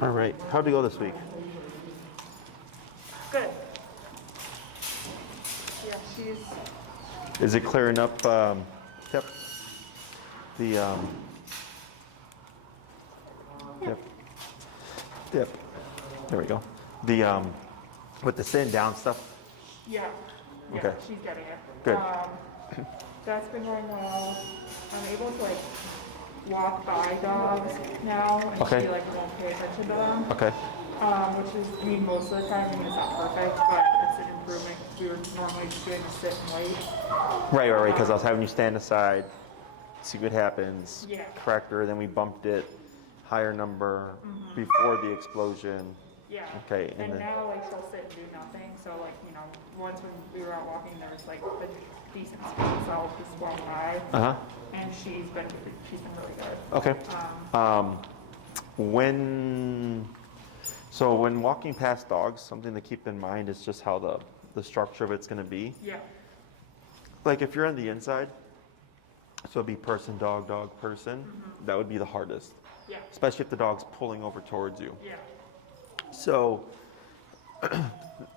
All right. How'd it go this week? Good. Yeah, she's. Is it clearing up? Yep. The Yep. Yep. There we go. The with the sitting down stuff. Yeah. Yeah, Okay. she's getting it. Good. That's been going well. I'm able to walk by dogs now, and Okay. she won't pay attention to them. Okay. Which is, most of the time, it's not perfect, but it's an improvement. We were normally just doing a sit and wait. Right. Because I was having you stand aside, see what happens. Yeah. Correct her. Then we bumped it higher number before the explosion. Yeah. Okay. And then now she'll sit and do nothing. So once when we were out walking, there was a decent space. So I'll just walk by. And she's been really good. Okay. When walking past dogs, something to keep in mind is just how the structure of it's going to be. Yeah. Like if you're on the inside, so it'd be person, dog, person, that would be the hardest. Yeah. Especially if the dog's pulling over towards you. Yeah. So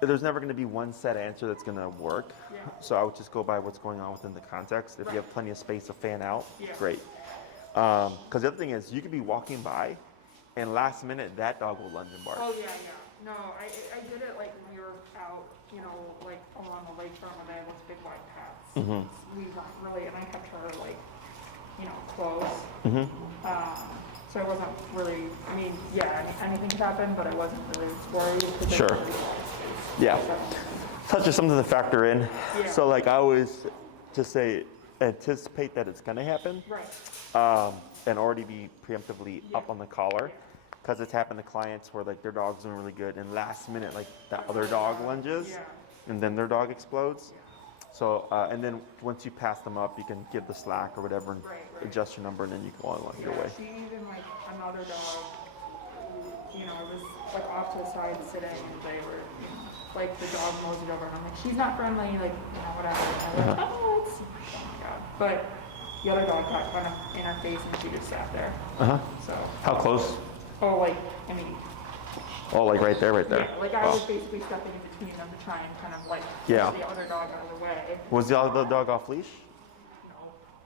there's never going to be one set answer that's going to work. Yeah. So I would just go by what's going on within the context. If you have plenty of space to fan out, Yeah. great. Because the other thing is you could be walking by and last minute that dog will lunge and bark. Oh yeah. No, I did it when we were out, along the lakefront when they had those big white cats. We weren't really, and I kept her close. So I wasn't really. Anything could happen, but I wasn't really worried. Sure. Yeah. That's just something to factor in. Yeah. So I always just say anticipate that it's going to happen. Right. And already be preemptively up on the collar, because it's happened to clients where their dog's doing really good and last minute that other dog lunges, and then their dog explodes. So and then once you pass them up, you can give the slack or whatever and adjust your number, and then you go on your way. She even another dog, it was off to the side sitting, and they were the dog moseyed over, and I'm like, she's not friendly, whatever. And I'm oh my god. But the other dog got kind of in her face, and she just sat there. So. How close? Oh, right there. Yeah, I was basically stepping in between them to try and kind of push the other dog out of the way. Was the other dog off leash? No.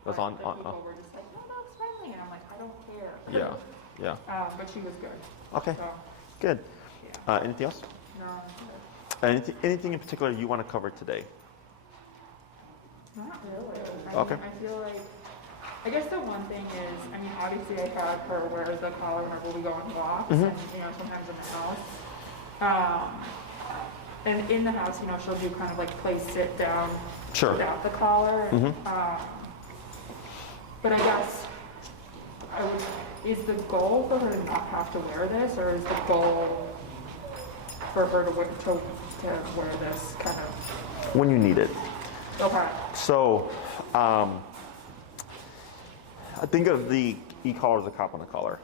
Was on. People were just no, dog's friendly, and I'm like, I don't care. Yeah. But she was good. Okay. So, Good. yeah. Anything else? No. Anything in particular you want to cover today? Not really. Okay. I feel I guess the one thing is, obviously I have her wear the collar whenever we go on walks, and sometimes in the house. And in the house, she'll do kind of play sit down without the collar. But I guess is the goal for her to not have to wear this, or is the goal for her to wear this kind of when you need it? Okay. So, I think of the e-collar as a cop on a collar,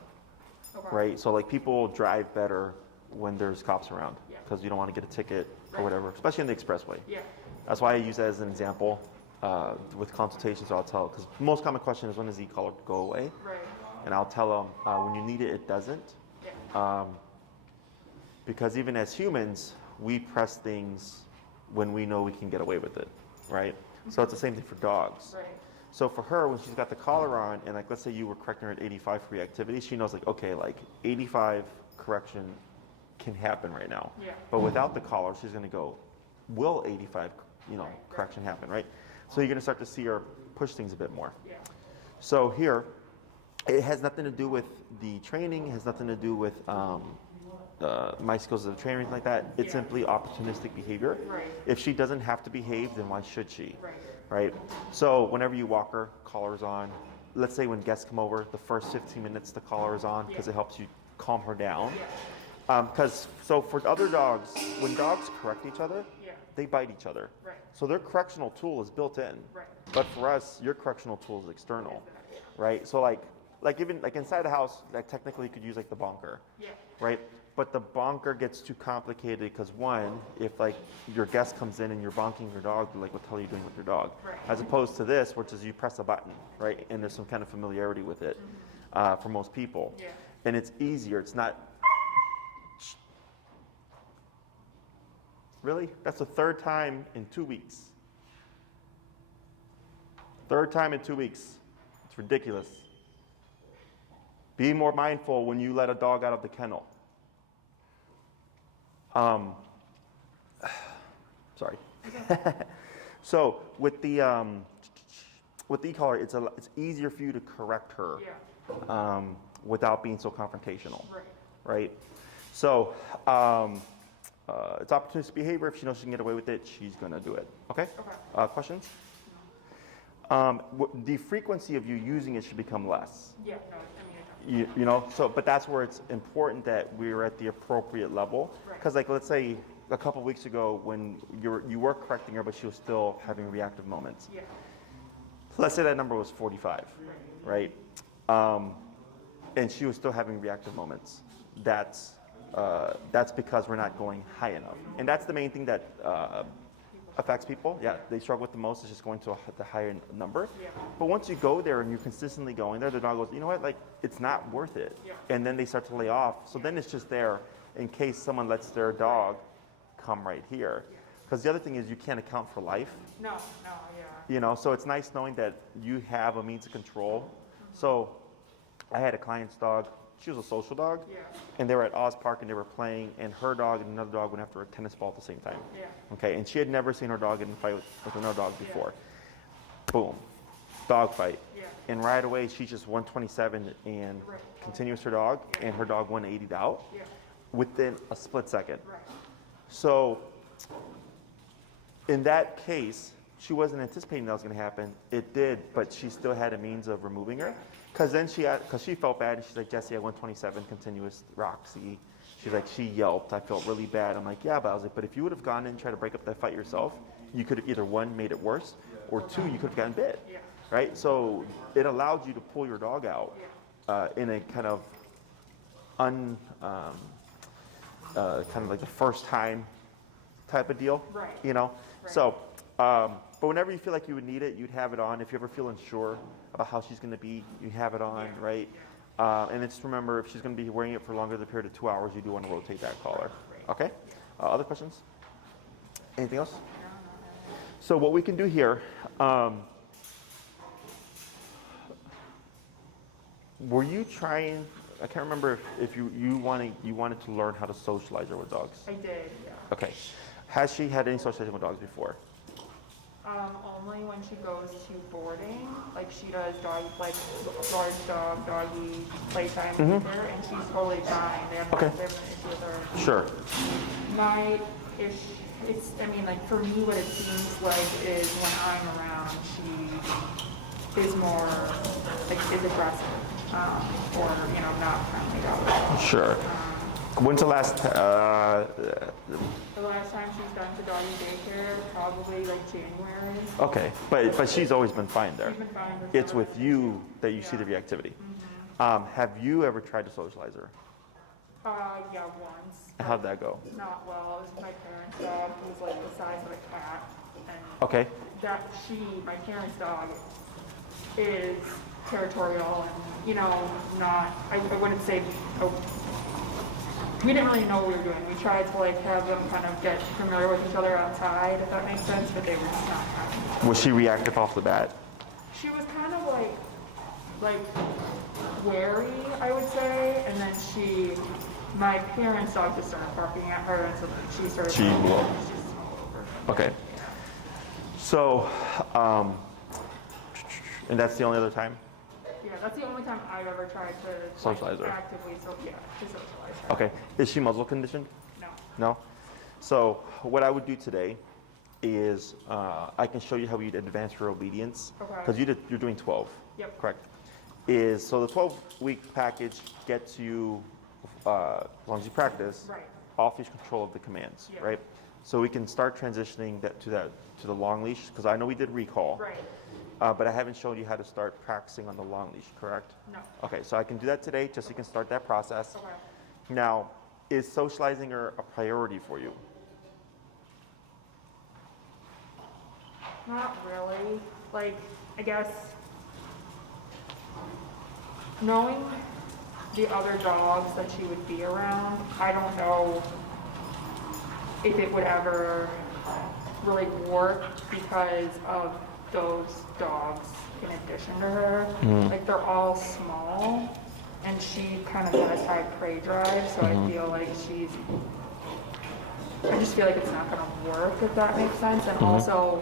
right? So people drive better when there's cops around, because you don't want to get a ticket or whatever, especially in the expressway. Yeah. That's why I use that as an example with consultations. I'll tell, because most common question is, when does e-collar go away? Right. And I'll tell them when you need it, it doesn't. Yeah. Because even as humans, we press things when we know we can get away with it, right? So it's the same thing for dogs. Right. So for her, when she's got the collar on, and let's say you were correcting her at 85 for reactivity, she knows 85 correction can happen right now. Yeah. But without the collar, she's going to go, will 85 correction happen, right? So you're going to start to see her push things a bit more. Yeah. So here, it has nothing to do with the training, it has nothing to do with my skills as a trainer or anything like that. It's simply opportunistic behavior. Right. If she doesn't have to behave, then why should she? Right. So whenever you walk her, collar's on. Let's say when guests come over, the first 15 minutes the collar is on, because it helps you calm her down. So for other dogs, when dogs correct each other, they bite each other. Right. So their correctional tool is built in. Right. But for us, your correctional tool is external. Right? So even inside the house, technically you could use the bonker. Yeah. Right? But the bonker gets too complicated, because one, if your guest comes in and you're bonking your dog, they're what the hell are you doing with your dog? Right. As opposed to this, which is you press a button, right? And there's some kind of familiarity with it for most people. Yeah. And it's easier. It's not Really? That's the third time in 2 weeks. Third time in 2 weeks. It's ridiculous. Be more mindful when you let a dog out of the kennel. Sorry. So with the e-collar, it's easier for you to correct her without being so confrontational, right? So it's opportunistic behavior. If she knows she can get away with it, she's gonna do it. Okay. Questions? The frequency of you using it should become less. Yeah. No. I mean. You know, so but that's where it's important that we're at the appropriate level. Because like let's say a couple weeks ago when you were correcting her, but she was still having reactive moments. Yeah. Let's say that number was 45, right? And she was still having reactive moments. That's because we're not going high enough, and that's the main thing that affects people. Yeah, they struggle with the most is just going to the higher number. Yeah. But once you go there and you're consistently going there, the dog goes, you know what, like it's not worth it. Yeah. And then they start to lay off. So then it's just there in case someone lets their dog come right here. Because the other thing is you can't account for life. No. You know, so it's nice knowing that you have a means of control. So I had a client's dog. She was a social dog, and they were at Oz Park and they were playing, and her dog and another dog went after a tennis ball at the same time. Yeah. Okay, and she had never seen her dog get in a fight with another dog before. Boom, dog fight. Yeah. And right away she just 127 and continues her dog, and her dog 180'd out within a split second. Right. So in that case, she wasn't anticipating that was going to happen. It did, but she still had a means of removing her. Because then she felt bad, and she's like, Jesse, at 127, continuous Roxy. She's like, she yelped. I felt really bad. I'm like, yeah, but I was like, but if you would have gone in and tried to break up that fight yourself, you could have either one, made it worse, or two, you could have gotten bit, right? So it allowed you to pull your dog out in a kind of kind of like the first time type of deal, you know? So, but whenever you feel like you would need it, you'd have it on. If you ever feel unsure about how she's going to be, you have it on, right? And then just remember, if she's going to be wearing it for longer than a period of 2 hours, you do want to rotate that collar. Okay? Other questions? Anything else? So what we can do here, were you trying? I can't remember if you wanted to learn how to socialize her with dogs. I did. Yeah. Okay. Has she had any socialization with dogs before? Only when she goes to boarding, like she does dog, like large dog, doggy playtime with her, and she's totally fine. They have no issue with her. Sure. My issue, I mean, like for me, what it seems like is when I'm around, she is more, like, is aggressive, or, you know, not friendly dog. Sure. When's the last? The last time she's gone to doggy daycare, probably like January. Okay, but she's always been fine there. She's been fine. It's with you that you see the reactivity. Have you ever tried to socialize her? Yeah, once. How'd that go? Not well. It was my parents' dog, who was like the size of a cat, and Okay. my parents' dog, is territorial and, you know, not. I wouldn't say. We didn't really know what we were doing. We tried to like have them kind of get familiar with each other outside, if that makes sense, but they were just not kind. Was she reactive off the bat? She was kind of like wary, I would say, and then my parents' dog just started barking at her, and so then she started. She blew up. She just smelled over. Okay. So, and that's the only other time? Yeah, that's the only time I've ever tried to Socialize her. actively, to socialize her. Okay. Is she muzzle conditioned? No. No? So what I would do today is I can show you how you'd advance your obedience. Because you're doing 12. Yep. Correct. So the 12-week package gets you, as long as you practice, off leash control of the commands, right? So we can start transitioning to the long leash, because I know we did recall. Right. But I haven't shown you how to start practicing on the long leash, correct? No. Okay, so I can do that today, just so you can start that process. Okay. Now, is socializing her a priority for you? Not really. Like, I guess knowing the other dogs that she would be around, I don't know if it would ever really work because of those dogs in addition to her. Like they're all small and she kind of has high prey drive, so I feel like I just feel like it's not gonna work, if that makes sense. And also,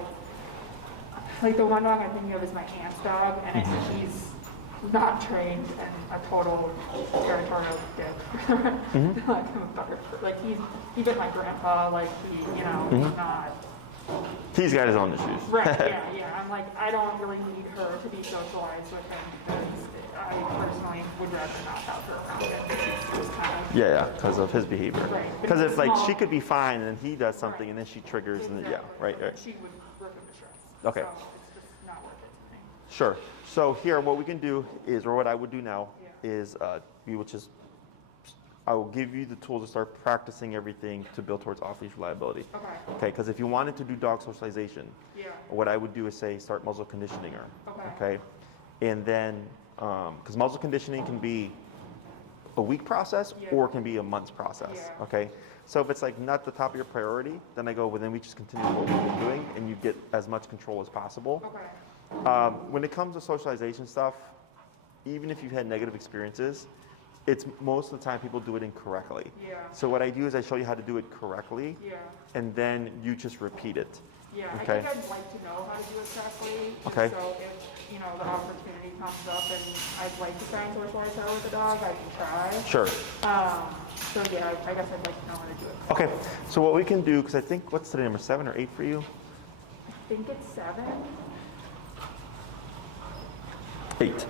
like the one dog I'm thinking of is my aunt's dog, and he's not trained and a total territorial dick. Like him a better, like he bit my grandpa, like he's not. He's got his own issues. Right, yeah. I'm like, I don't really need her to be socialized with him because I personally would rather not have her around him. It's just kind of... Yeah, because of his behavior. Right. Because if like she could be fine and he does something and then she triggers and then, right. She would rip him to shreds. Okay. So it's just not worth it to me. Sure. So here, what we can do is, or what I would do now is, I will give you the tools to start practicing everything to build towards off-leash reliability. Okay, because if you wanted to do dog socialization, what I would do is say start muzzle conditioning her. Okay, and then because muzzle conditioning can be a week process or it can be a month's process. Okay, so if it's like not the top of your priority, then I go, well, then we just continue what we've been doing and you get as much control as possible. When it comes to socialization stuff, even if you've had negative experiences, it's most of the time people do it incorrectly. So what I do is I show you how to do it correctly, and then you just repeat it. Okay. I think I'd like to know how to do it correctly. Okay. So if the opportunity comes up and I'd like to try and socialize her with the dog, I can try. Sure. So yeah, I guess I'd like to know how to do it. Okay. So what we can do, because I think what's today, number 7 or 8 for you? I think it's 7. 8.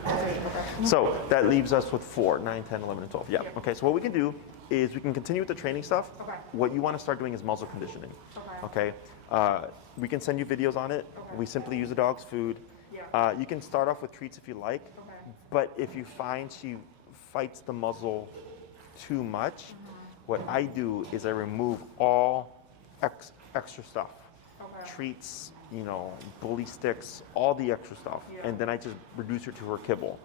So that leaves us with 4, 9, 10, 11, and 12. Yeah. Okay. So what we can do is we can continue with the training stuff. What you want to start doing is muzzle conditioning. Okay. We can send you videos on it. We simply use the dog's food. You can start off with treats if you like, but if you find she fights the muzzle too much, what I do is I remove all extra stuff. Treats, bully sticks, all the extra stuff. And then I just reduce her to her kibble.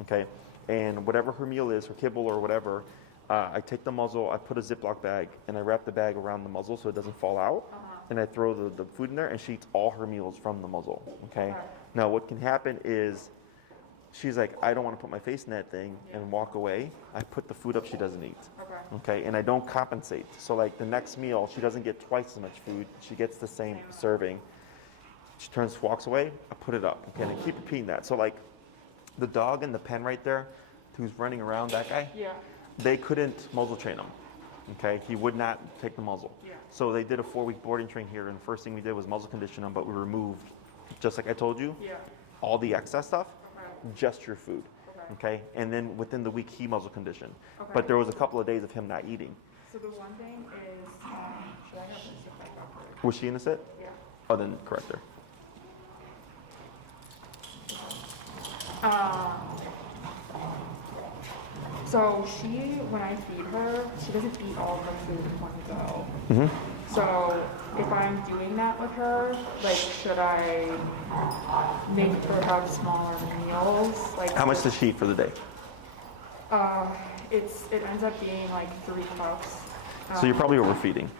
Okay. And whatever her meal is, her kibble or whatever, I take the muzzle, I put a Ziploc bag, and I wrap the bag around the muzzle so it doesn't fall out. And I throw the food in there, and she eats all her meals from the muzzle. Okay. Now what can happen is she's like, I don't want to put my face in that thing and walk away. I put the food up she doesn't eat. Okay. And I don't compensate. So like the next meal, she doesn't get twice as much food. She gets the same serving. She turns, walks away, I put it up. Okay, and I keep repeating that. So like the dog in the pen right there, who's running around, that guy, they couldn't muzzle train him. Okay, he would not take the muzzle. So they did a 4-week boarding train here, and the first thing we did was muzzle condition him, but we removed, just like I told you, all the excess stuff, just your food. Okay, and then within the week he muzzle conditioned. But there was a couple of days of him not eating. So the one thing is, should I have this sit back up? Was she in the sit? Oh, then correct her. So when I feed her, she doesn't eat all of her food in one go. So if I'm doing that with her, like, should I make her have smaller meals? Like, How much does she eat for the day? it ends up being like 3 cups. So you're probably overfeeding.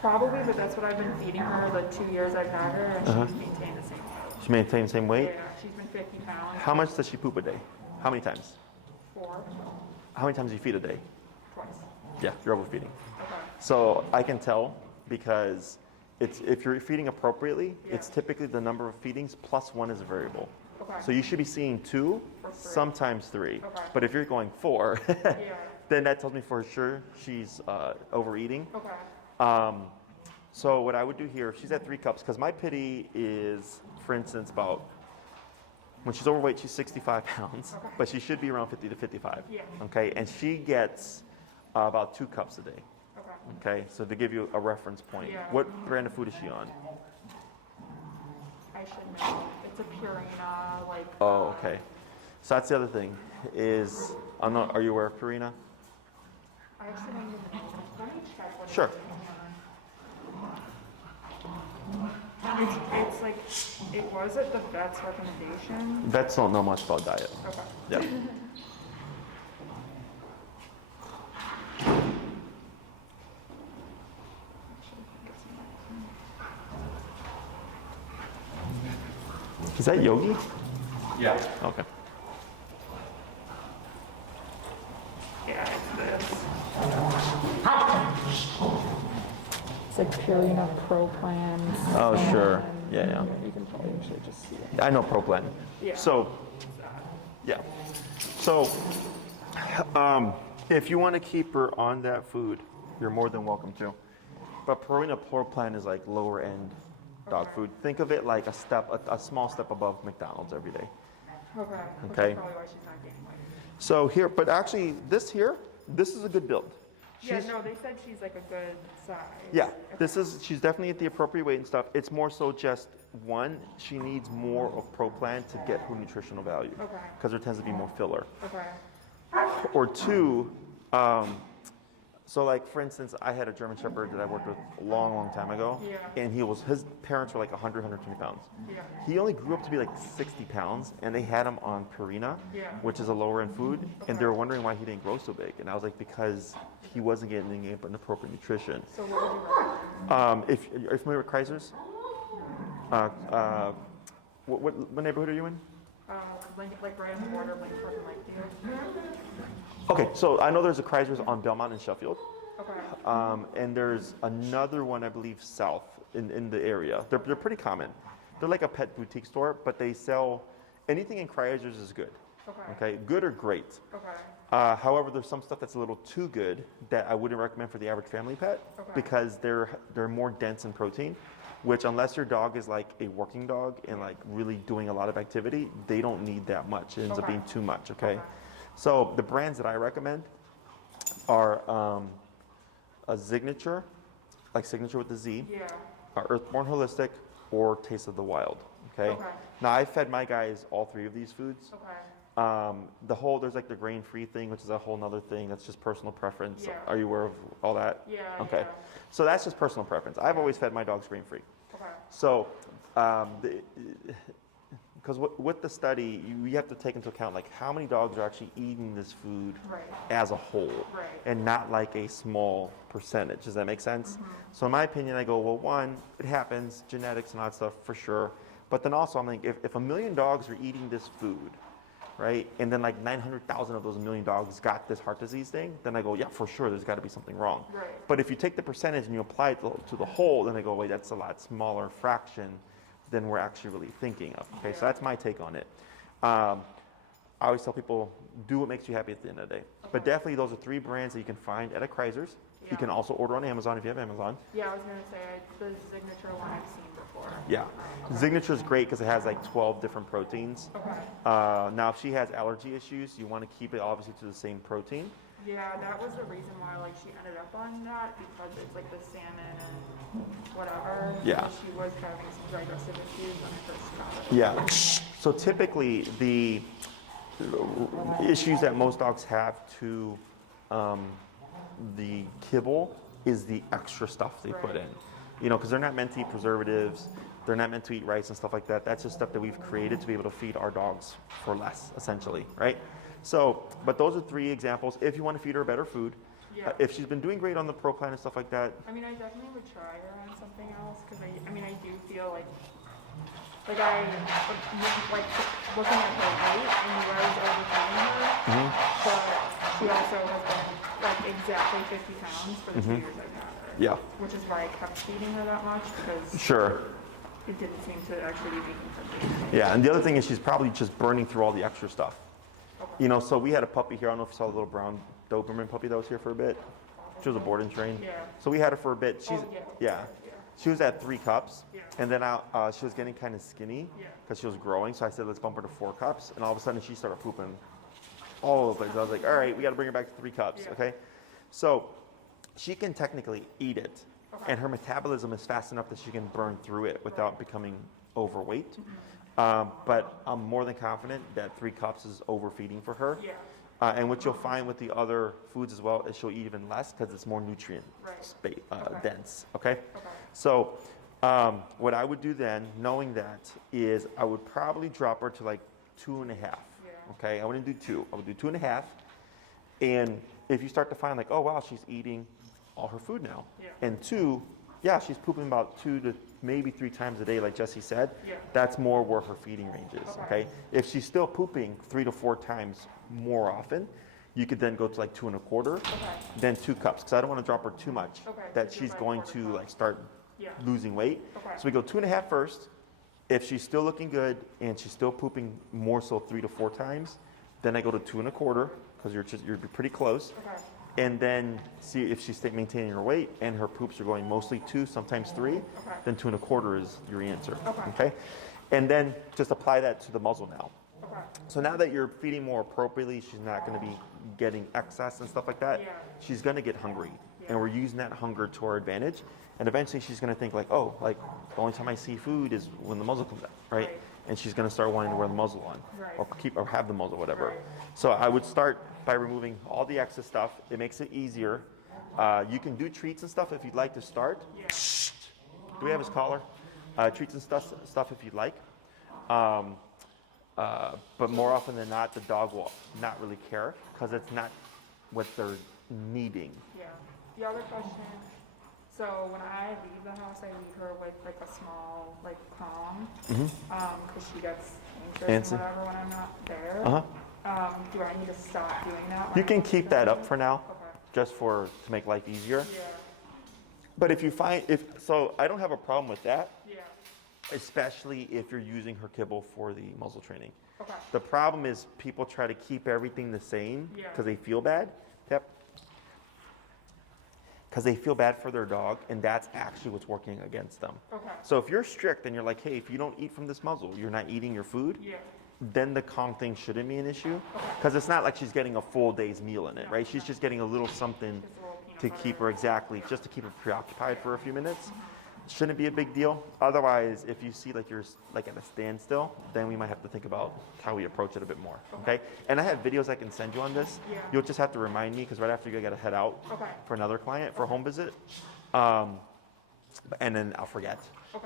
Probably, but that's what I've been feeding her the 2 years I've had her, and she's maintained the same weight. She maintains the same weight? Yeah, she's been 50 pounds. How much does she poop a day? How many times? 4. How many times do you feed a day? Twice. Yeah, you're overfeeding. Okay. So I can tell because if you're feeding appropriately, it's typically the number of feedings plus 1 is a variable. So you should be seeing 2, sometimes 3. But if you're going 4, then that tells me for sure she's overeating. So what I would do here, she's at 3 cups, because my pity is, for instance, about, when she's overweight, she's 65 pounds, but she should be around 50 to 55. Okay, and she gets about 2 cups a day. Okay, so to give you a reference point, what brand of food is she on? I should know. It's a Purina, like. Oh, okay. So that's the other thing is, are you aware of Purina? I actually don't even know. Let me check what Sure. It's like, it was at the vet's recommendation. Vets don't know much about diet. Yeah. that Yogi? Yeah. Okay. Yeah, it's this. It's like Purina Pro Plans. Oh, sure. Yeah, yeah. You can probably actually just see it. I know ProPlan. Yeah. So, yeah. So, if you want to keep her on that food, you're more than welcome to. But Purina Pro Plan is like lower end dog food. Think of it like a small step above McDonald's every day. Okay. Which Okay. is probably why she's not gaining weight. So here, but actually this is a good build. Yeah, no, they said she's like a good size. Yeah, she's definitely at the appropriate weight and stuff. It's more so just one, she needs more of Pro Plan to get her nutritional value. Okay. Because there tends to be more filler. Okay. Or two, so like for instance, I had a German Shepherd that I worked with a long, long time ago. Yeah. And his parents were like 100, 120 pounds. Yeah. He only grew up to be like 60 pounds, and they had him on Purina, Yeah. which is a lower end food, and they were wondering why he didn't grow so big. And I was like, because he wasn't getting an appropriate nutrition. So what would you recommend? If you're familiar with Kreisers, what neighborhood are you in? Like right on the border, like from Lakeview. Okay, so I know there's a Kreisers on Belmont and Sheffield. Okay. And there's another one, I believe, south in the area. They're pretty common. They're like a pet boutique store, but they sell anything in Kreisers is good. Okay, good or great. Okay. However, there's some stuff that's a little too good that I wouldn't recommend for the average family pet because they're more dense in protein, which unless your dog is like a working dog and like really doing a lot of activity, they don't need that much. It ends up being too much, okay? So the brands that I recommend are a Signature, like Signature with the Z, Yeah. Earthborn Holistic, or Taste of the Wild, okay? Now I fed my guys all three of these foods. Okay. There's like the grain-free thing, which is a whole nother thing. That's just personal preference. Yeah. Are you aware of all that? Yeah. Okay. Yeah. So that's just personal preference. I've always fed my dogs grain-free. Okay. So, because with the study, you have to take into account like how many dogs are actually eating this food as a whole, and not like a small percentage. Does that make sense? So in my opinion, I go, well, one, it happens, genetics and all that stuff for sure. But then also, I'm like, if 1 million dogs are eating this food, right, and then like 900,000 of those 1 million dogs got this heart disease thing, then I go, yeah, for sure, there's got to be something wrong. But if you take the percentage and you apply it to the whole, then I go, wait, that's a lot smaller fraction than we're actually really thinking of. Okay, so that's my take on it. I always tell people, do what makes you happy at the end of the day. But definitely those are 3 brands that you can find at a Kreisers. You can also order on Amazon if you have Amazon. Yeah, I was going to say, the Signature one I've seen before. Yeah. Signature is great because it has like 12 different proteins. Okay. Now, if she has allergy issues, you want to keep it obviously to the same protein. Yeah, that was the reason why like she ended up on that, because it's like the salmon and whatever. Yeah. So she was having some digestive issues when I first got it. Yeah. So typically the issues that most dogs have to the kibble is the extra stuff they put in. You know, because they're not meant to eat preservatives. They're not meant to eat rice and stuff like that. That's just stuff that we've created to be able to feed our dogs for less, essentially, right? So, but those are 3 examples. If you want to feed her better food, if she's been doing great on the Pro Plan and stuff like that. I mean, I definitely would try her on something else, because I mean, I do feel like I, like looking at her weight, I knew I was overfeeding her, but she also has been like exactly 50 pounds for the 2 years I've had her. Yeah. Which is why I kept feeding her that much, because it didn't seem to actually be making her big. Yeah, and the other thing is she's probably just burning through all the extra stuff. You know, so we had a puppy here. I don't know if you saw the little brown Doberman puppy that was here for a bit. She was a board and train. Yeah. So we had her for a bit. She's Yeah. She was at 3 cups, and then she was getting kind of skinny because she was growing. So I said, let's bump her to 4 cups, and all of a sudden she started pooping all over the place. I was like, all right, we got to bring her back to 3 cups, okay? So she can technically eat it, and her metabolism is fast enough that she can burn through it without becoming overweight. But I'm more than confident that 3 cups is overfeeding for her. And what you'll find with the other foods as well is she'll eat even less because it's more nutrient dense. Okay? So what I would do then, knowing that, is I would probably drop her to like 2.5. Okay? I wouldn't do 2. I would do 2.5. And if you start to find like, oh wow, she's eating all her food now. And 2, yeah, she's pooping about 2 to maybe 3 times a day, like Jesse said, Yeah. that's more where her feeding range is, okay? If she's still pooping 3 to 4 times more often, you could then go to like 2 1/4, then 2 cups, because I don't want to drop her too much that she's going to like start losing weight. So we go 2.5 first. If she's still looking good and she's still pooping more so 3 to 4 times, then I go to 2 1/4 because you're pretty close. And then see if she's maintaining her weight and her poops are going mostly 2, sometimes 3, then 2 1/4 is your answer. Okay? And then just apply that to the muzzle now. So now that you're feeding more appropriately, she's not going to be getting excess and stuff like that. She's going to get hungry. And we're using that hunger to our advantage. And eventually she's going to think like, oh, like the only time I see food is when the muzzle comes out, right? And she's going to start wanting to wear the muzzle on or have the muzzle, whatever. So I would start by removing all the excess stuff. It makes it easier. You can do treats and stuff if you'd like to start. Do we have his collar? Treats and stuff if you'd like. But more often than not, the dog will not really care because it's not what they're needing. Yeah. The other question, so when I leave the house, I leave her with like a small like Kong, because she gets anxious and whatever when I'm not there. Do I need to stop doing that? You can keep that up for now, just to make life easier. But if you find, so I don't have a problem with that. Especially if you're using her kibble for the muzzle training. The problem is people try to keep everything the same because they feel bad. Because they feel bad for their dog, and that's actually what's working against them. So if you're strict and you're like, hey, if you don't eat from this muzzle, you're not eating your food, then the Kong thing shouldn't be an issue. Because it's not like she's getting a full day's meal in it, right? She's just getting a little something to keep her, just to keep her preoccupied for a few minutes. Shouldn't be a big deal. Otherwise, if you see like you're like at a standstill, then we might have to think about how we approach it a bit more. Okay? And I have videos I can send you on this. You'll just have to remind me because right after you gotta head out for another client for a home visit, and then I'll forget.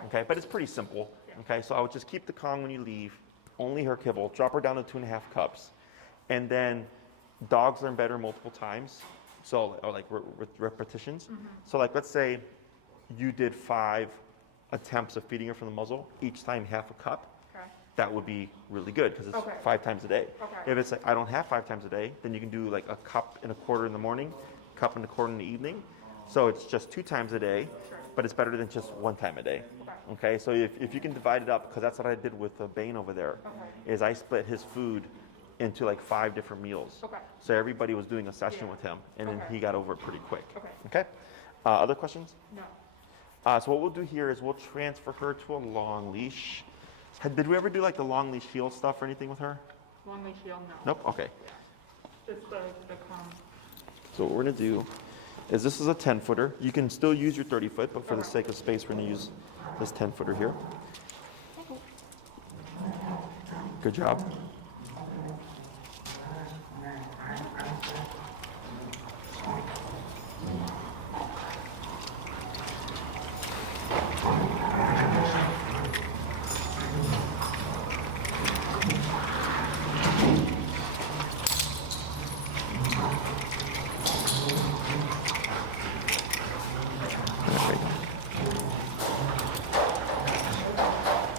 Okay? But it's pretty simple. Okay? So I would just keep the Kong when you leave, only her kibble, drop her down to 2.5 cups, and then dogs learn better multiple times. So or like with repetitions. So like let's say you did 5 attempts of feeding her from the muzzle, each time half a cup, that would be really good because it's 5 times a day. If it's like, I don't have 5 times a day, then you can do like 1.25 cups in the morning, 1.25 cups in the evening. So it's just 2 times a day, but it's better than just 1 time a day. Okay, so if you can divide it up, because that's what I did with Bane over there, is I split his food into like 5 different meals. So everybody was doing a session with him, and then he got over it pretty quick. Okay? Other questions? No. So what we'll do here is we'll transfer her to a long leash. Did we ever do like the long leash heel stuff or anything with her? Long leash heel, no. Nope? Okay. Just the Kong. So what we're going to do is this is a 10-footer. You can still use your 30-foot, but for the sake of space, we're going to use this 10-footer here. Good job.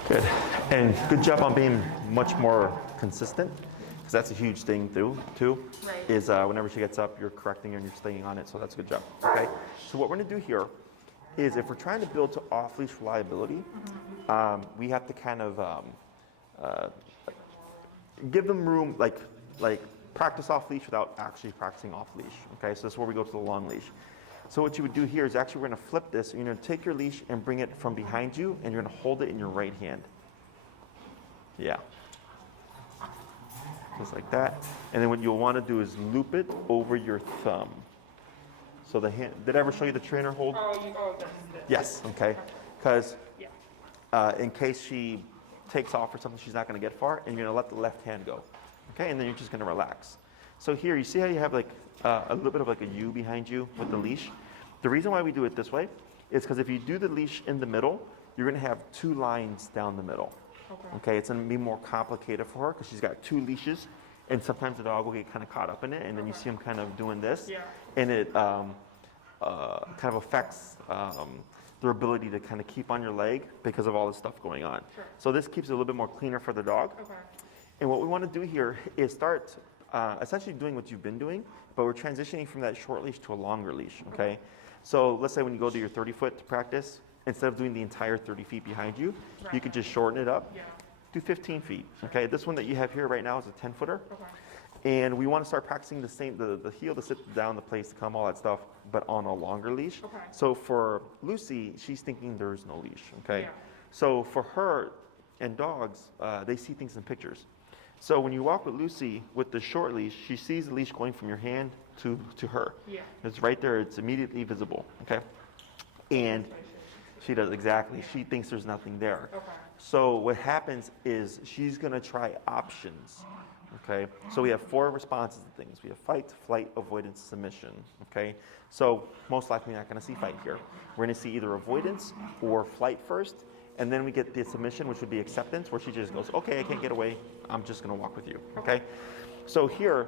Good. And good job on being much more consistent, because that's a huge thing too, is whenever she gets up, you're correcting her and you're staying on it, so that's a good job. Okay? So what we're going to do here is if we're trying to build to off-leash reliability, we have to kind of give them room, like practice off-leash without actually practicing off-leash. Okay? So that's where we go to the long leash. So what you would do here is actually we're going to flip this. You're going to take your leash and bring it from behind you, and you're going to hold it in your right hand. Yeah. Just like that. And then what you'll want to do is loop it over your thumb. So the hand, did I ever show you the trainer hold? This. Yes, okay. Because in case she takes off or something, she's not going to get far, and you're going to let the left hand go. Okay, and then you're just going to relax. So here, you see how you have like a little bit of like a U behind you with the leash? The reason why we do it this way is because if you do the leash in the middle, you're going to have 2 lines down the middle. Okay, it's going to be more complicated for her because she's got 2 leashes, and sometimes the dog will get kind of caught up in it, and then you see him kind of doing this, and it kind of affects their ability to kind of keep on your leg because of all this stuff going on. Sure. So this keeps it a little bit more cleaner for the dog. Okay. And what we want to do here is start essentially doing what you've been doing, but we're transitioning from that short leash to a longer leash, okay? So let's say when you go to your 30-foot to practice, instead of doing the entire 30 feet behind you, you could just shorten it up, do 15 feet, okay? This one that you have here right now is a 10-footer. Okay. And we want to start practicing the heel to sit down, the place to come, all that stuff, but on a longer leash. Okay. So for Lucy, she's thinking there's no leash, okay? Yeah. So for her and dogs, they see things in pictures. So when you walk with Lucy with the short leash, she sees the leash going from your hand to her. Yeah. It's right there, it's immediately visible, okay? And she does, exactly. She thinks there's nothing there. Okay. So what happens is she's gonna try options, okay? So we have 4 responses to things. We have fight, flight, avoidance, submission, okay? So most likely not gonna see fight here. We're gonna see either avoidance or flight first, and then we get the submission, which would be acceptance, where she just goes, okay, I can't get away, I'm just gonna walk with you, okay? So here,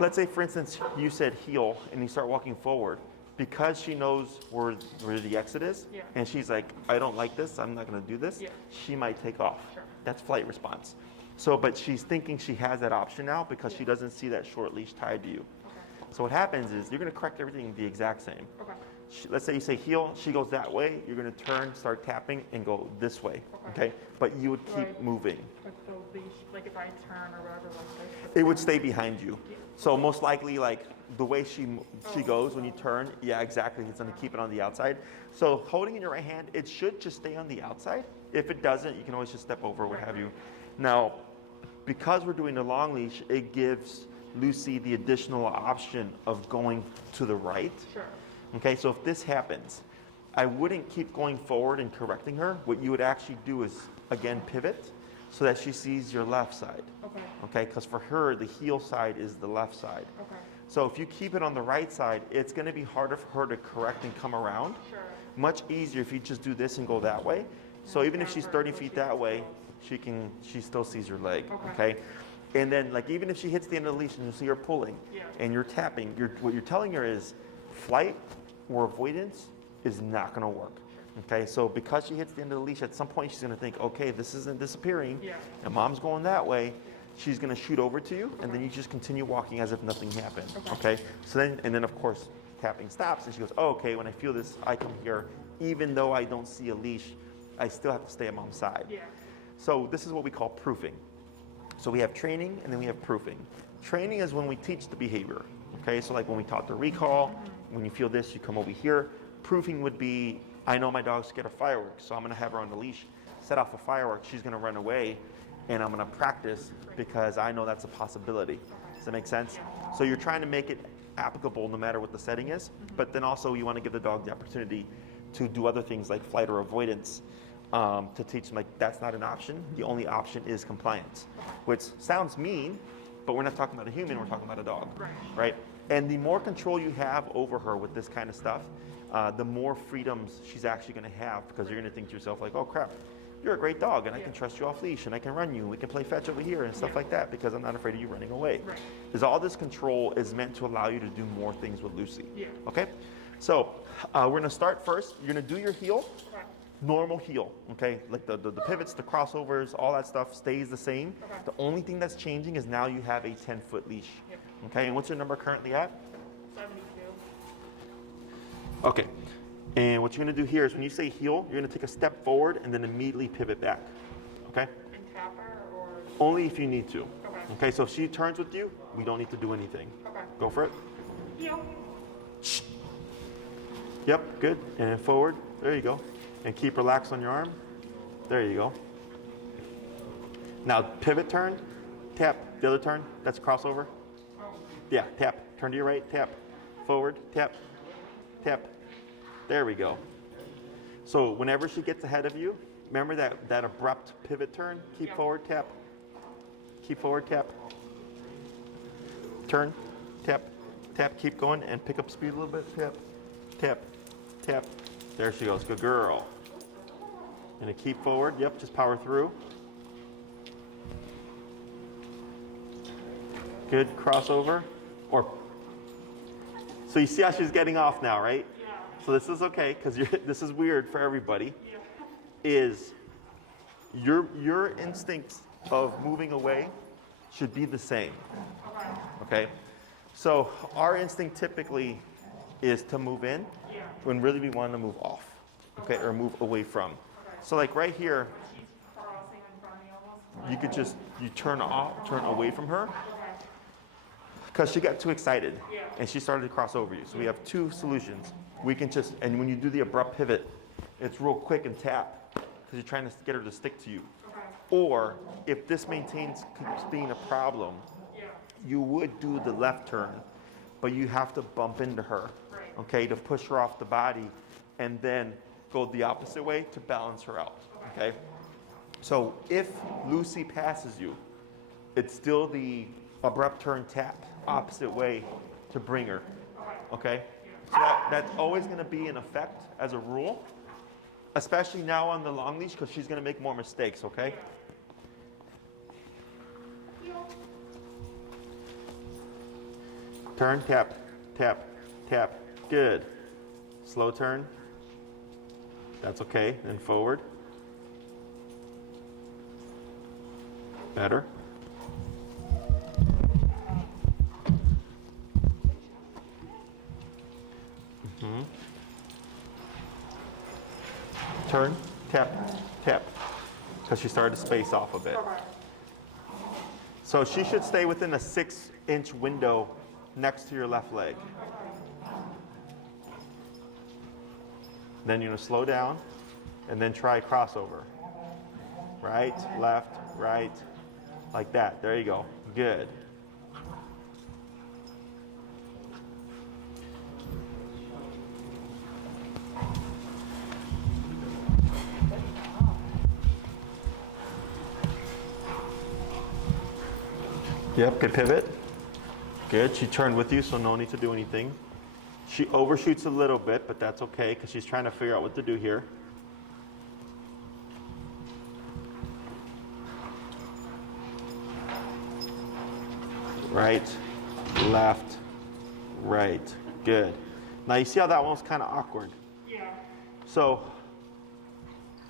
let's say for instance, you said heel and you start walking forward. Because she knows where the exit is, and she's like, I don't like this, I'm not gonna do this, she might take off. Sure. That's flight response. So, but she's thinking she has that option now because she doesn't see that short leash tied to you. Okay. So what happens is you're gonna correct everything the exact same. Okay. Let's say you say heel, she goes that way, you're gonna turn, start tapping, and go this way, okay? But you would keep Right. moving. Like the leash, like if I turn or whatever, like It would stay behind you. So most likely, like the way she goes when you turn, yeah, exactly. It's gonna keep it on the outside. So holding in your right hand, it should just stay on the outside. If it doesn't, you can always just step over, what have you. Now, because we're doing a long leash, it gives Lucy the additional option of going to the right. Sure. Okay, so if this happens, I wouldn't keep going forward and correcting her. What you would actually do is, again, pivot so that she sees your left side. Okay. Okay, because for her, the heel side is the left side. Okay. So if you keep it on the right side, it's gonna be harder for her to correct and come around. Sure. Much easier if you just do this and go that way. So even if she's 30 feet that way, she still sees your leg, okay? And then like even if she hits the end of the leash and you see her pulling and you're tapping, what you're telling her is flight or avoidance is not gonna work. Okay, so because she hits the end of the leash, at some point she's gonna think, okay, this isn't disappearing, and mom's going that way, she's gonna shoot over to you, and then you just continue walking as if nothing happened, okay? So then, and then of course, tapping stops, and she goes, oh, okay, when I feel this, I come here, even though I don't see a leash, I still have to stay at mom's side. Yeah. So this is what we call proofing. So we have training, and then we have proofing. Training is when we teach the behavior, okay? So like when we taught the recall, when you feel this, you come over here. Proofing would be, I know my dog's scared of fireworks, so I'm gonna have her on the leash, set off a firework, she's gonna run away, and I'm gonna practice because I know that's a possibility. Does that make sense? So you're trying to make it applicable no matter what the setting is, but then also you wanna give the dog the opportunity to do other things like flight or avoidance, to teach them like that's not an option, the only option is compliance, which sounds mean, but we're not talking about a human, we're talking about a dog, right? And the more control you have over her with this kind of stuff, the more freedoms she's actually going to have, because you're going to think to yourself like, oh crap, you're a great dog and I can trust you off leash and I can run you, we can play fetch over here and stuff like that because I'm not afraid of you running away. Because all this control is meant to allow you to do more things with Lucy. Okay? So we're going to start first. You're going to do your heel, normal heel, okay? Like the pivots, the crossovers, all that stuff stays the same. The only thing that's changing is now you have a 10-foot leash. Okay, and what's your number currently at? 72. Okay, and what you're gonna do here is when you say heel, you're gonna take a step forward and then immediately pivot back, okay? And tap her or? Only if you need to. Okay. Okay, so if she turns with you, we don't need to do anything. Okay. Go for it. Heel. Yep, good, and forward, there you go. And keep relaxed on your arm, there you go. Now pivot turn, tap, the other turn, that's crossover. Yeah, tap, turn to your right, tap, forward, tap, tap. There we go. So whenever she gets ahead of you, remember that abrupt pivot turn, keep forward, tap, keep forward, tap, turn, tap, tap, keep going, and pick up speed a little bit, tap, tap, tap. There she goes, good girl. And to keep forward, yep, just power through. Good, crossover. Or, so you see how she's getting off now, right? so this is okay, because this is weird for everybody, Yeah. is your instincts of moving away should be the same, Okay. okay? So our instinct typically is to move in Yeah. when really we want to move off, okay, or move away from. Okay. So like right here, She's crossing in front of me almost. you could just, you turn away from her, Okay. because she got too excited Yeah. and she started to cross over you. So we have two solutions. We can just, and when you do the abrupt pivot, it's real quick and tap, because you're trying to get her to stick to you. Okay. Or if this keeps being a problem, Yeah. you would do the left turn, but you have to bump into her, Right. okay, to push her off the body, and then go the opposite way to balance her out, okay? So if Lucy passes you, it's still the abrupt turn tap, opposite way to bring her, okay? So that's always gonna be in effect as a rule, especially now on the long leash, because she's gonna make more mistakes, okay? Turn, tap, tap, tap. Good. Slow turn. That's okay. Then forward. Better. Turn, tap, tap. Because she started to space off a bit. Okay. So she should stay within a 6-inch window next to your left leg. Then you're gonna slow down and then try crossover. Right, left, right, like that. There you go. Good. Yep, good pivot. Good, she turned with you, so no need to do anything. She overshoots a little bit, but that's okay, because she's trying to figure out what to do here. Right, left, right, good. Now you see how that one was kind of awkward? Yeah. So,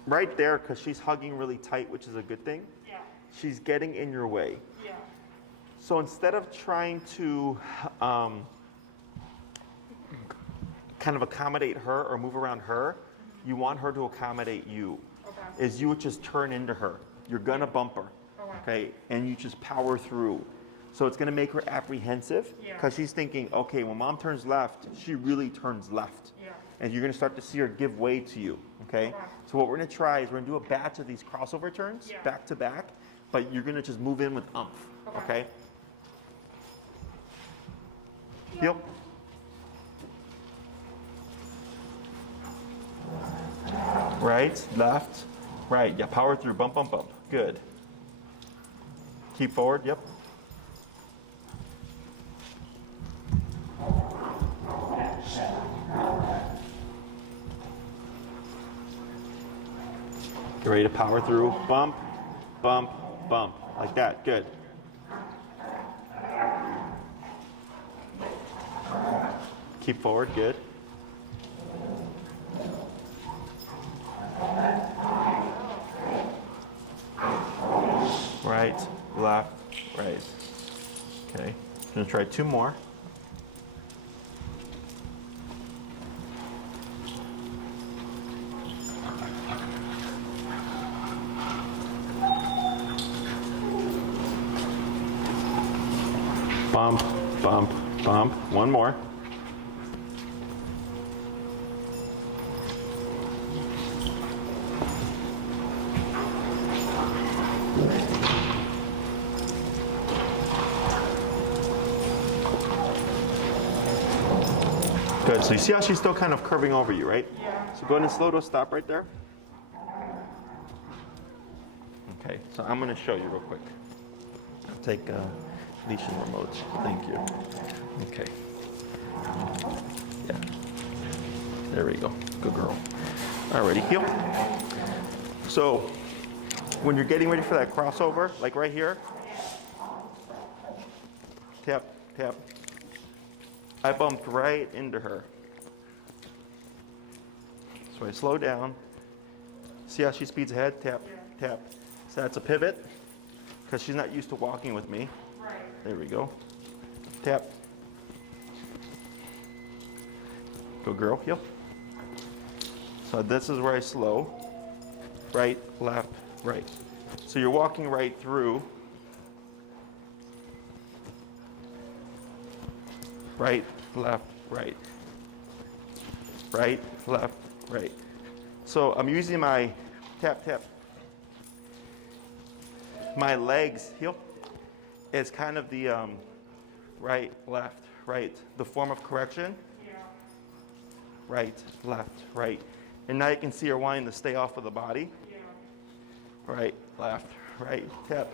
right there, because she's hugging really tight, which is a good thing, Yeah. she's getting in your way. Yeah. So instead of trying to kind of accommodate her or move around her, you want her to accommodate you. Okay. Is you would just turn into her. You're gonna bump her, okay? And you just power through. So it's gonna make her apprehensive, Yeah. because she's thinking, okay, when mom turns left, she really turns left. Yeah. And you're gonna start to see her give way to you, okay? Okay. So what we're gonna try is we're gonna do a batch of these crossover turns, Yeah. back to back, but you're gonna just move in with umph, okay? Yep. Right, left, right. Yeah, power through. Bump, bump, bump. Good. Keep forward. Yep. Get ready to power through. Bump, bump, bump. Like that. Good. Keep forward. Good. Right, left, right. Okay. I'm gonna try two more. Bump, bump, bump. One more. Good. So you see how she's still kind of curving over you, right? Yeah. So go ahead and slow to a stop right there. Okay. So I'm going to show you real quick. I'll take leash and remote. Thank you. Okay. Yeah. There we go. Good girl. Alrighty, heel. So when you're getting ready for that crossover, like right here, tap, tap. I bumped right into her. So I slow down. See how she speeds ahead? Tap, tap. So that's a pivot because she's not used to walking with me. Right. There we go. Tap. Go girl, yep. So this is where I slow. Right, left, right. So you're walking right through. Right, left, right. Right, left, right. So I'm using my tap, tap. My legs, heel, is kind of the right, left, right. The form of correction. Yeah. Right, left, right. And now you can see her wanting to stay off of the body. Yeah. Right, left, right, tap.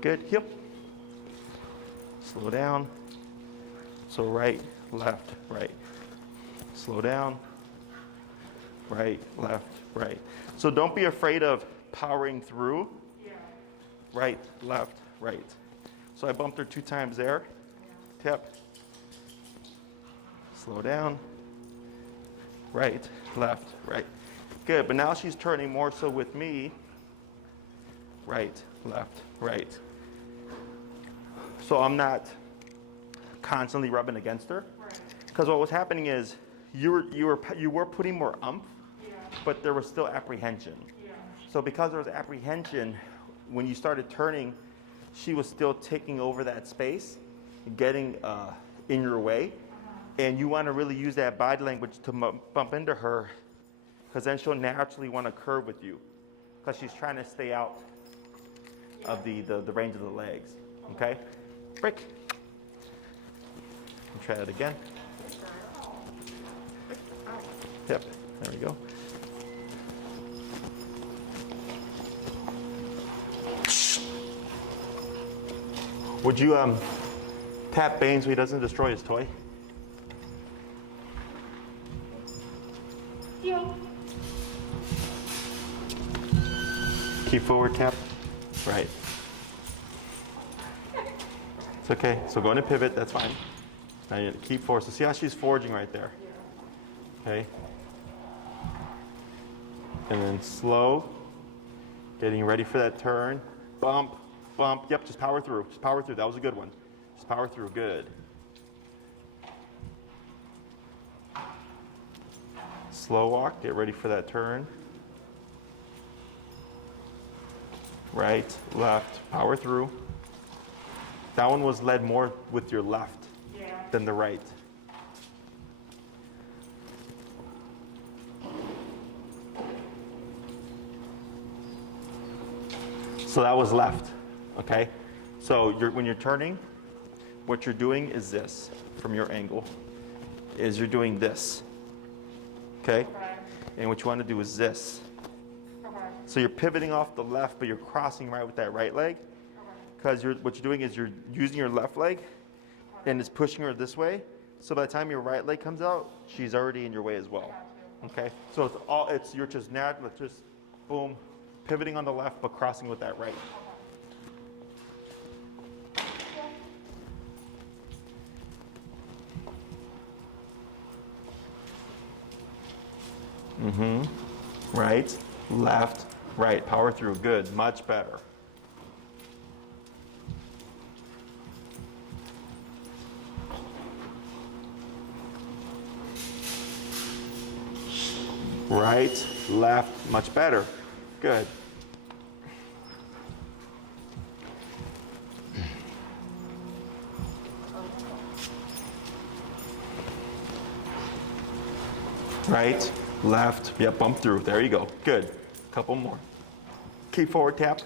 Good, hip. Slow down. So right, left, right. Slow down. Right, left, right. So don't be afraid of powering through. Yeah. Right, left, right. So I bumped her 2 times there. Tap. Slow down. Right, left, right. Good, but now she's turning more so with me. Right, left, right. So I'm not constantly rubbing against her. Right. Because what was happening is you were putting more umph, Yeah. but there was still apprehension. Yeah. So because there was apprehension, when you started turning, she was still taking over that space, getting in your way. And you want to really use that body language to bump into her, because then she'll naturally want to curve with you, because she's trying to stay out of the range of the legs. Okay? Break. Try that again. Yep. There we go. Would you tap Bane so he doesn't destroy his toy? Yeah. Keep forward, tap. Right. It's okay. So go into pivot, that's fine. Now you keep forward. So see how she's forging right there? Okay. And then slow. Getting ready for that turn. Bump, bump. Yep, just power through. Just power through. That was a good one. Just power through. Good. Slow walk. Get ready for that turn. Right, left, power through. That one was led more with your left than the right. So that was left, okay? So when you're turning, what you're doing is this, from your angle, is you're doing this, okay? And what you want to do is this. So you're pivoting off the left, but you're crossing right with that right leg. Because what you're doing is you're using your left leg and it's pushing her this way. So by the time your right leg comes out, she's already in your way as well. Okay? So you're just boom, pivoting on the left, but crossing with that right. Right, left, right. Power through. Good. Much better. Right, left. Much better. Good. Right, left. Yep, bump through. There you go. Good. Couple more. Keep forward, tap.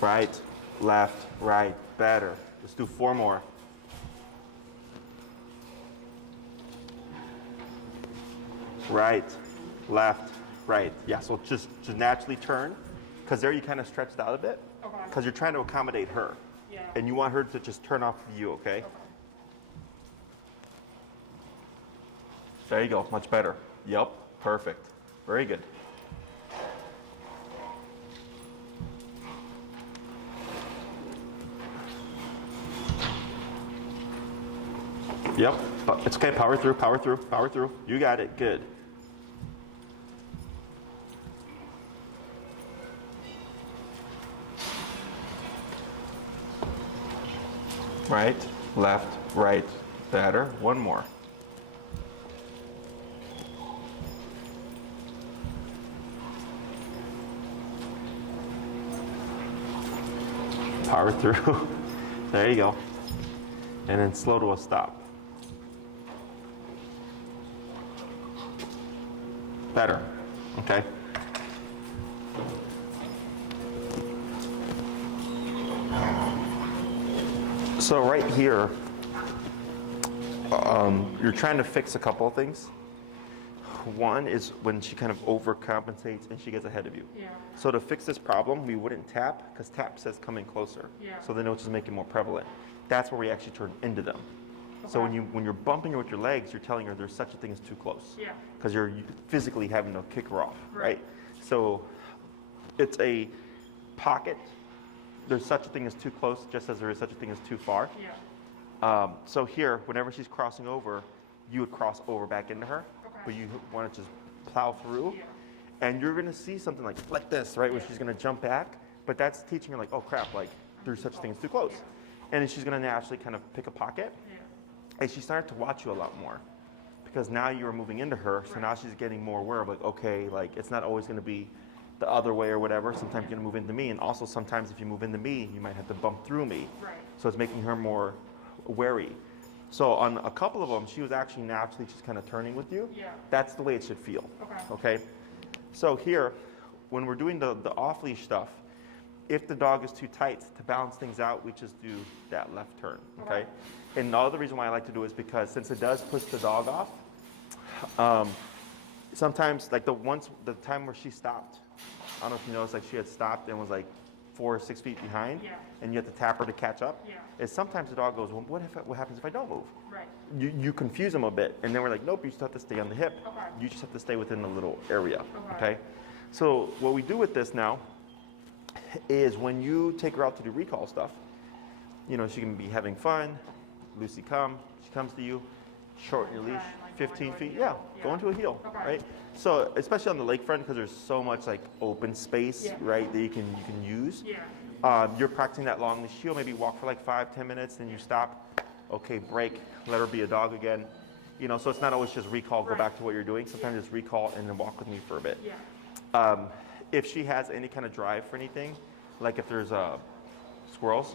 Right, left, right. Better. Let's do 4 more. Right, left, right. Yeah, so just naturally turn, because there you kind of stretched out a bit, because you're trying to accommodate her. Yeah. And you want her to just turn off of you, okay? Okay. There you go, much better. Yep, perfect. Very good. Yep, it's okay, power through, power through, power through. You got it, good. Right, left, right, better. One more. Power through. There you go. And then slow to a stop. Better. Okay. So right here, you're trying to fix a couple of things. One is when she kind of overcompensates and she gets ahead of you. Yeah. So to fix this problem, we wouldn't tap, because tap says come in closer. Yeah. So then it'll just make it more prevalent. That's where we actually turn into them. So Okay. when you're bumping her with your legs, you're telling her there's such a thing as too close. Yeah. Because you're physically having to kick her off, Right. right? So it's a pocket. There's such a thing as too close, just as there is such a thing as too far. Yeah. So here, whenever she's crossing over, you would cross over back into her, Okay. but you want to just plow through. Yeah. And you're gonna see something like this, right? Where she's gonna jump back, but that's teaching her like, oh crap, like there's such a thing as too close. And then she's gonna naturally kind of pick a pocket. Yeah. And she started to watch you a lot more, because now you are moving into her, so now she's getting more aware of like, okay, like it's not always gonna be the other way or whatever. Sometimes you're gonna move into me, and also sometimes if you move into me, you might have to bump through me. Right. So it's making her more wary. So on a couple of them, she was actually naturally just kind of turning with you. Yeah. That's the way it should feel. Okay. Okay? So here, when we're doing the off-leash stuff, if the dog is too tight, to balance things out, we just do that left turn, okay? Okay. And the other reason why I like to do it is because since it does push the dog off, sometimes, like the time where she stopped, I don't know if you noticed, like she had stopped and was like 4 or 6 feet behind, Yeah. and you have to tap her to catch up, Yeah. is sometimes the dog goes, well, what happens if I don't move? Right. You confuse them a bit, and then we're like, nope, you still have to stay on the hip. Okay. You just have to stay within the little area, Okay. okay? So what we do with this now is when you take her out to do recall stuff, you know, she can be having fun, Lucy she comes to you, shorten your Okay, leash, like 15 going to a feet, heel. yeah, go into a heel, Okay. right? So especially on the lakefront, because there's so much like open space, Yeah. right, that you can use. Yeah. You're practicing that long leash. She'll maybe walk for like 5-10 minutes, then you stop. Okay, break. Let her be a dog again. You know, so it's not always just recall, go Right. back to what you're doing. Sometimes it's recall and then walk with me for a bit. Yeah. If she has any kind of drive for anything, like if there's squirrels,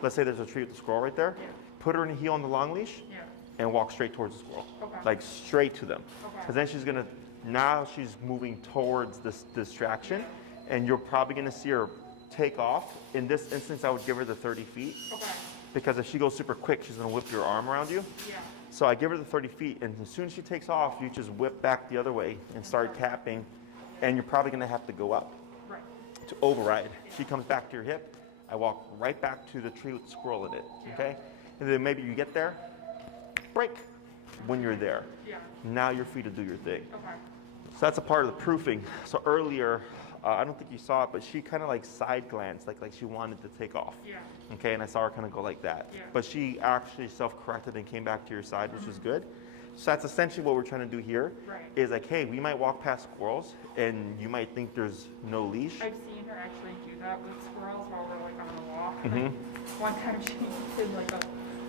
let's say there's a tree with a squirrel right there, Yeah. put her in a heel on the long leash Yeah. and walk straight towards the squirrel. Okay. Like straight to them. Okay. Because then now she's moving towards this distraction, and you're probably gonna see her take off. In this instance, I would give her the 30 feet, Okay. because if she goes super quick, she's gonna whip your arm around you. Yeah. So I give her the 30 feet, and as soon as she takes off, you just whip back the other way and start tapping, and you're probably gonna have to go up Right. to override. She comes back to your hip, I walk right back to the tree with the squirrel in it, okay? And then maybe you get there, break when you're there. Yeah. Now you're free to do your thing. Okay. So that's a part of the proofing. So earlier, I don't think you saw it, but she kind of like side glanced, like she wanted to take off. Yeah. Okay, and I saw her kind of go like that. Yeah. But she actually self-corrected and came back to your side, which was good. So that's essentially what we're trying to do here. Right. Is like, hey, we might walk past squirrels, and you might think there's no leash. I've seen her actually do that with squirrels while we're like on a walk. Mm-hmm. One time she did like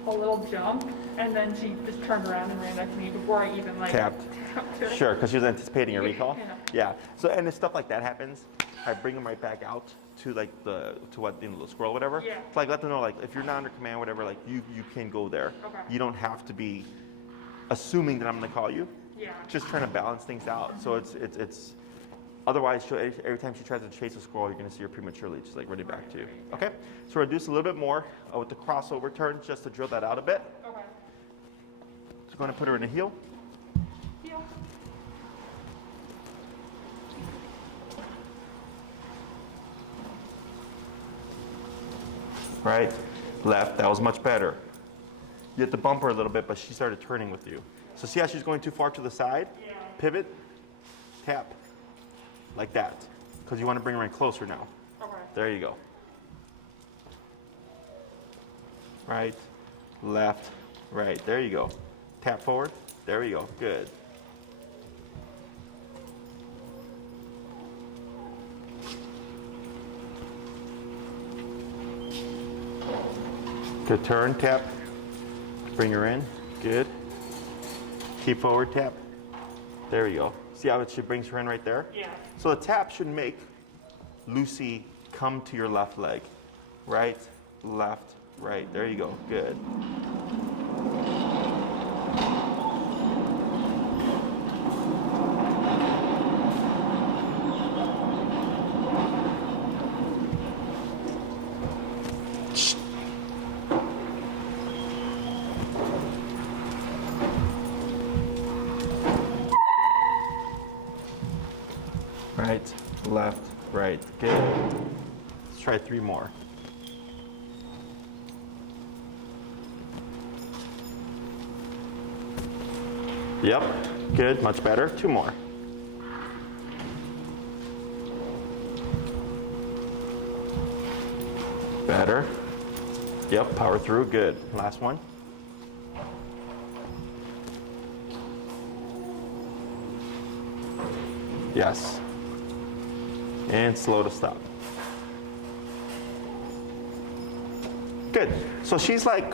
a little jump, and then she just turned around and ran back to me before I even like Tapped. tapped her. Sure, because she was anticipating a Yeah. recall. Yeah. So and if stuff like that happens, I bring them right back out to like the squirrel, whatever. Yeah. To, like let them know, like if you're not under command, whatever, like you can go there. Okay. You don't have to be assuming that I'm gonna call you. Yeah. Just trying to balance things out. So it's otherwise every time she tries to chase a squirrel, you're gonna see her prematurely just like running back to you. Okay. So we're gonna do this a little bit more with the crossover turn just to drill that out a bit. Okay. So going to put her in a heel. Yeah. Right. left. That was much better. You had to bump her a little bit, but she started turning with you. So see how she's going too far to the side? Yeah. Pivot, tap, like that. Because you want to bring her in closer now. Okay. There you go. Right, left, right. There you go. Tap forward. There you go. Good. Good turn, tap. Bring her in. Good. Keep forward, tap. There you go. See how she brings her in right there? Yeah. So the tap should make Lucy come to your left leg. Right, left, right. There you go. Good. Right, left, right. Good. Let's try 3 more. Yep, good, much better. 2 more. Better. Yep, power through, good. Last one. Yes. And slow to stop. Good. So she's like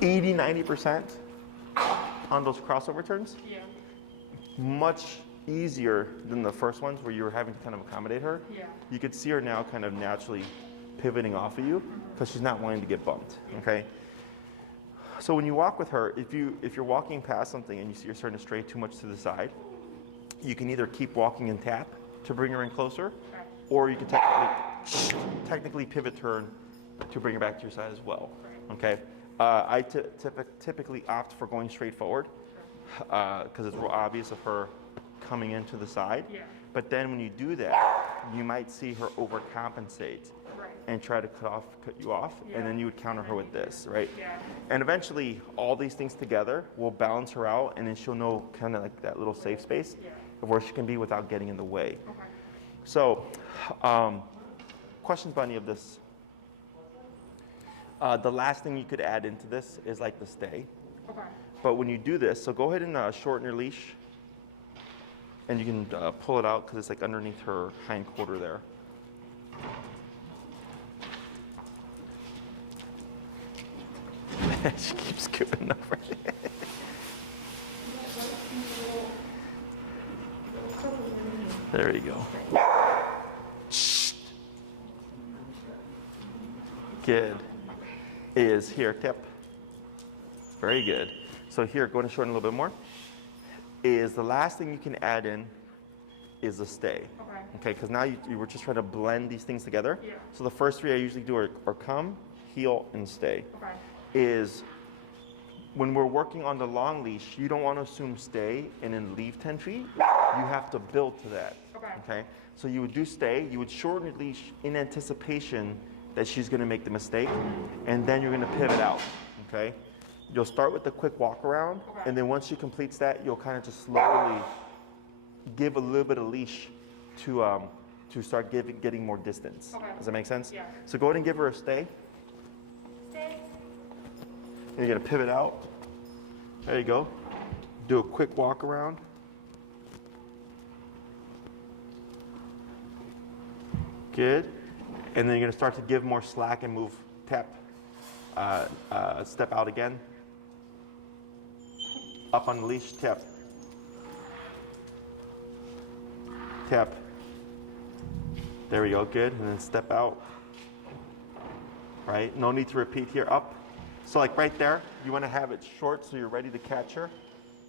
80, 90% on those crossover turns. Yeah. Much easier than the first ones where you were having to kind of accommodate her. Yeah. You could see her now kind of naturally pivoting off of you because she's not wanting to get bumped, okay? So when you walk with her, if you're walking past something and you see you're starting to stray too much to the side, you can either keep walking and tap to bring her in closer, or you can technically pivot turn to bring her back to your side as well, okay? I typically opt for going straight forward because it's real obvious of her coming into the side. Yeah. But then when you do that, you might see her overcompensate and try to cut you off, and then you would counter her with this, right? Yeah. And eventually, all these things together will balance her out, and then she'll know kind of like that little safe space of where she can be without getting in the way. Okay. So, questions about any of this? The last thing you could add into this is like the stay. Okay. But when you do this, so go ahead and shorten your leash, and you can pull it out because it's like underneath her hind quarter there. She keeps scooping over. There you go. Good. Is here, tip. Very good. So here, go ahead and shorten a little bit more. Is the last thing you can add in is the stay. Okay, because now you were just trying to blend these things together. Yeah. So the first 3 I usually do are come, heel, and stay. Okay. Is when we're working on the long leash, you don't want to assume stay and then leave 10 feet. You have to build to that. Okay. So you would do stay, you would shorten your leash in anticipation that she's going to make the mistake, and then you're going to pivot out. Okay. You'll start with the quick walk around, and then once she completes that, you'll kind of just slowly give a little bit of leash to start getting more distance. Okay. Does that make sense? Yeah. So go ahead and give her a stay. Stay. You're going to pivot out. There you go. Do a quick walk around. Good. And then you're going to start to give more slack and move, tap, step out again. Up on the leash, tap. Tap. There we go, good. And then step out. Right? No need to repeat here, up. So like right there, you want to have it short so you're ready to catch her.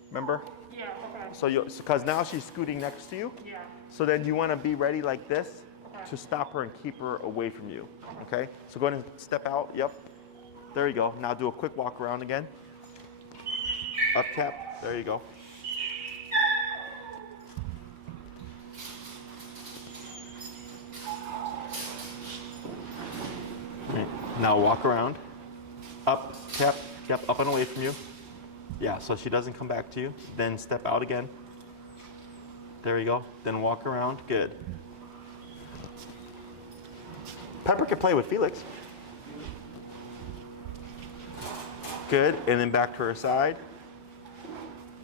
Remember? Yeah, okay. So because now she's scooting next to you. Yeah. So then you want to be ready like this to stop her and keep her away from you. Okay? So go ahead and step out. Yep. There you go. Now do a quick walk around again. Up tap. There you go. Okay. Now walk around. Up, tap, yep, up and away from you. Yeah, so she doesn't come back to you. Then step out again. There you go. Then walk around. Good. Pepper can play with Felix. Good, and then back to her side.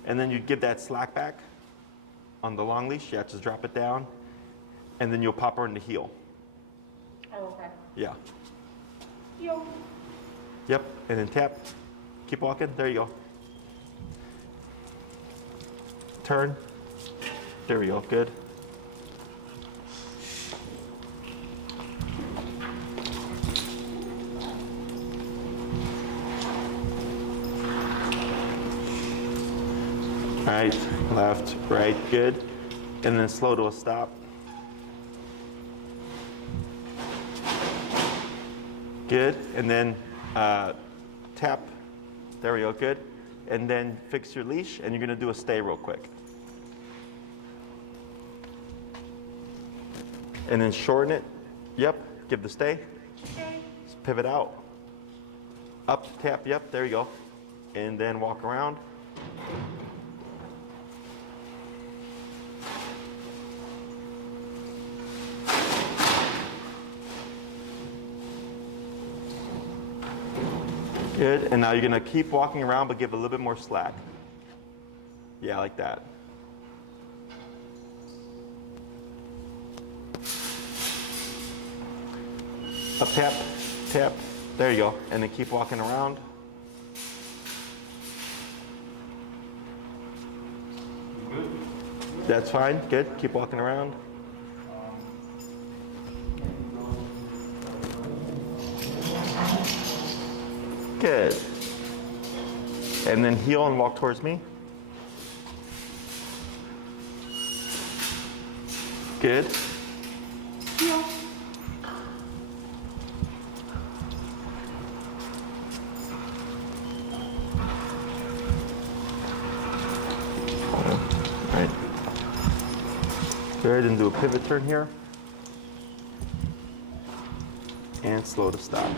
And then you give that slack back on the long leash. Yeah, just drop it down. And then you'll pop her in the heel. Oh, okay. Yeah. Yo. Yep, and then tap. Keep walking. There you go. Turn. There we go. Good. Right, left, right, good. And then slow to a stop. Good, and then tap. There we go, good. And then fix your leash, and you're gonna do a stay real quick. And then shorten it. Yep, give the stay. Okay. Just pivot out. Up, tap, yep, there you go. And then walk around. Good, and now you're gonna keep walking around, but give a little bit more slack. Yeah, like that. Up, tap, tap, there you go. And then keep walking around. That's fine, good, keep walking around. Good. And then heel and walk towards me. Good. Heel. Right. Good, and do a pivot turn here. And slow to stop.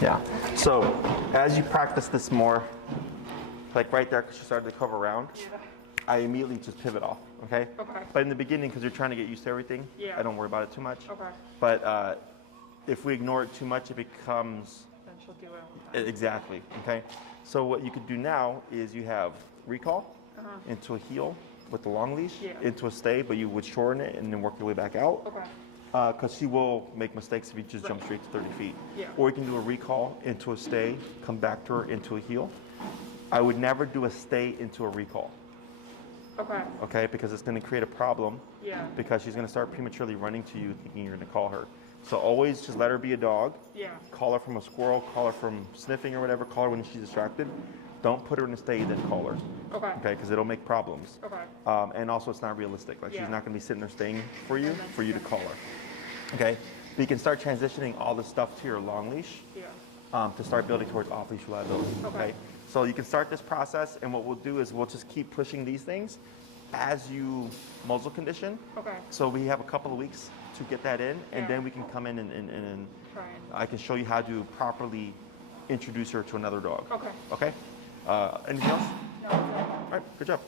Yeah, so as you practice this more, like right there, because you started to cover around, Yeah. I immediately just pivot off, okay? Okay. But in the beginning, because you're trying to get used to everything, Yeah. I don't worry about it too much. Okay. But if we ignore it too much, it becomes, Then she'll do it all the time. exactly, okay? So what you could do now is you have recall into a heel with the long leash, Yeah. into a stay, but you would shorten it and then work your way back out. Okay. Because she will make mistakes if you just jump straight to 30 feet. Yeah. Or you can do a recall into a stay, come back to her into a heel. I would never do a stay into a recall, Okay. okay? Because it's going to create a problem. Yeah. Because she's going to start prematurely running to you thinking you're going to call her. So always just let her be a dog. Yeah. Call her from a squirrel, call her from sniffing or whatever, call her when she's distracted. Don't put her in a stay, then call her. Okay. Okay, because it'll make problems. Okay. And also it's not realistic. Like Yeah. she's not going to be sitting there staying for you, And then for you to yeah. call her. Okay, but you can start transitioning all the stuff to your long leash Yeah. to start building towards off-leash reliability. Okay. So you can start this process, and what we'll do is we'll just keep pushing these things as you muzzle condition. Okay. So we have a couple of weeks to get that in, and Yeah. then we can come in and Try and. I can show you how to properly introduce her to another dog. Okay. Okay? Anything else? No, it's All right, good job.